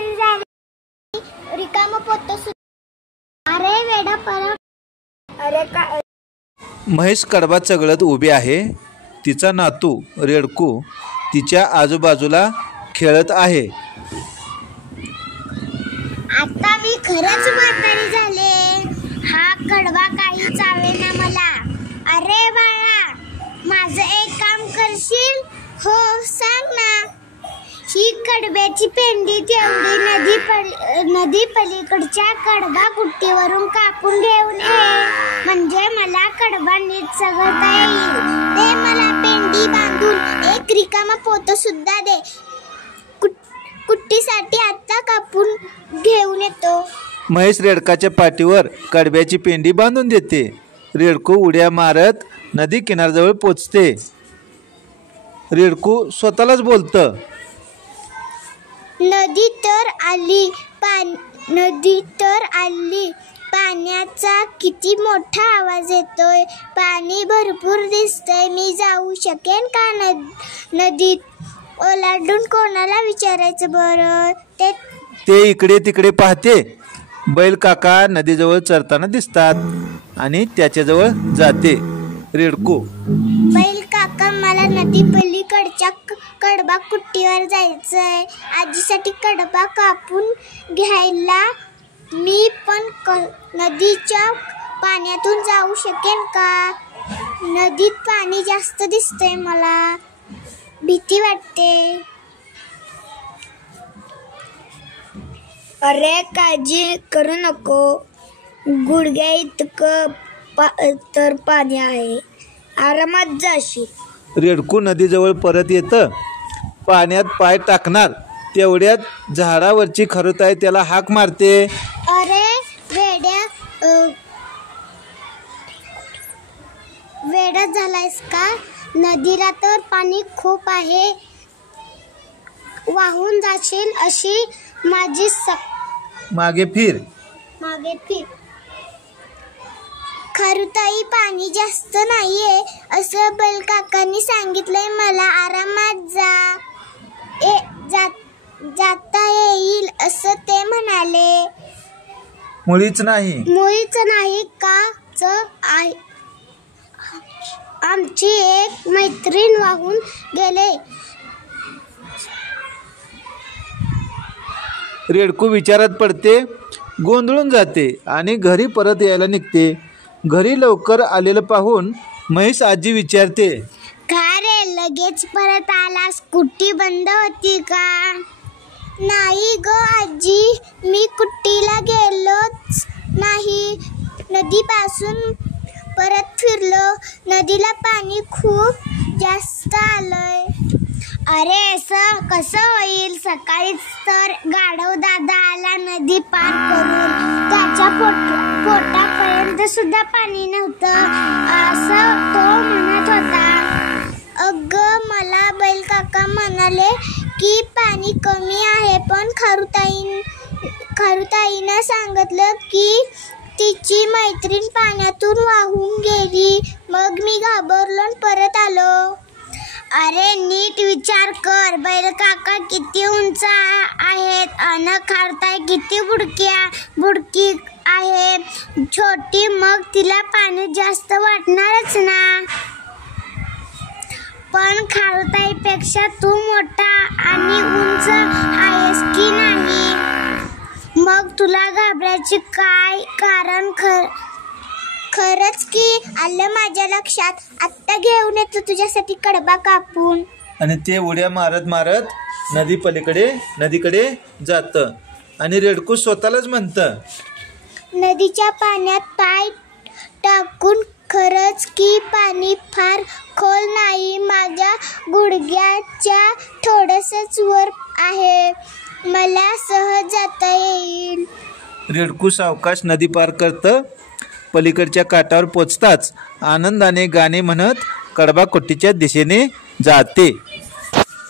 म्हातारी झाली, रिकाम पोत सुद्धा. अरे वेडा परत. अरे काय. म्हैस कडबा चघळत उभी आहे. तिचा नातू रेडकू तिच्या आजूबाजूला खेळत आहे. आता मी खरंच म्हातारी झाले. हा कडबा काही चावेना मला. अरे बाळा, माझं एक काम करशील? हो, सांग ना. ही कडब्याची पेंडी तेवढी नदी पलीकडच्या कडबा कुट्टीवरून कापून घेऊन ये, म्हणजे मला कडबा नीट चघळता येईल. दे मला पेंडी बांधून. एक रिकामा पोत सुद्धा दे. कुट्टीसाठी आता कापून घेऊन येतो. म्हैस रेडकाच्या पाठीवर कडब्याची पेंडी बांधून देते. रेडकू उड्या मारत नदी किनाऱ्याजवळ पोचते. रेडकू स्वतःलाच बोलतं, नदी तर आली. पाण्याचा किती मोठा आवाज येतोय. पाणी भरपूर दिसतंय. मी जाऊ शकेन का नदीत? ओलांडून कोणाला विचारायचं बरं? ते इकडे तिकडे पाहते. बैल काका नदीजवळ चरताना दिसतात आणि त्याच्याजवळ जाते. रेडकू, बैल काका, मला नदी पलीकडच्या कडबा कुट्टीवर जायचंय. आजीसाठी कडबा कापून घ्यायला मी पण नदीच्या पाण्यातून जाऊ शकेन का? नदीत पाणी जास्त दिसतंय, मला भीती वाटते. अरे काळजी करू नको, गुडघ्या इतकं तर पाणी आहे, आरामात जाशील. रेडकू नदीजवळ परत येतं. पाण्यात पाय टाकणार तेवढ्यात झाडावरची खरुताई त्याला हाक मारते. अरे वेडा झालायस का? नदीला तर पाणी खूप आहे, वाहून जाशील. अशी माझी मागे फिर. खरुताई, पाणी जास्त नाहीये असं बैलकाकांनी सांगितलंय मला. आरामात जाता येईल असं ते म्हणाले. मुळीच नाही का? आमची एक मैत्रीण वाहून गेले. रेडकू विचारात पडते, गोंधळून जाते आणि घरी परत यायला निघते. घरी लवकर आलेलं पाहून म्हैस आजी विचारते, का रे लगेच परत आलास? कुट्टी बंद होती का? नाही ग आजी, मी कुट्टीला गेलोच नाही. नदीपासून परत फिरलो. नदीला पाणी खूप जास्त आलंय. अरे असं कसं होईल? सकाळीच तर गाढव दादा आला नदी पार करून. त्याच्या पोटापर्यंत सुद्धा पाणी नव्हतं असं तो म्हणत होता. अगं मला बैल काका म्हणाले की पाणी कमी आहे, पण खरुताईनं सांगितलं की तिची मैत्रीण पाण्यातून वाहून गेली. मग मी घाबरलो परत आलो. अरे नीट विचार कर, बैल काका किती उंच आहेत आणि खरुताई किती बुडकी आहे, छोटी. मग तिला पाणी जास्त वाटणारच ना. पण खरुताईपेक्षा तू मोठा आणि उंच आहेस की नाही? मग तुला घाबरायचे काय कारण? खरंच की, आलं माझ्या लक्षात. आत्ता घेऊन येतो तुझ्यासाठी कडबा कापून. आणि ते उड्या मारत नदीकडे जातं. आणि रेडकू स्वतःलाच म्हणतं, नदीच्या पाण्यात पाय टाकून. खरंच की पाणी फार खोल नाही, माझ्या गुडघ्याच्या थोडंसंच वर आहे. मला सहज जाता येईल. रेडकू सावकाश नदी पार करतं. पलीकडच्या काठावर पोचताच आनंदाने गाणे म्हणत कडबा कुट्टीच्या दिशेने जाते.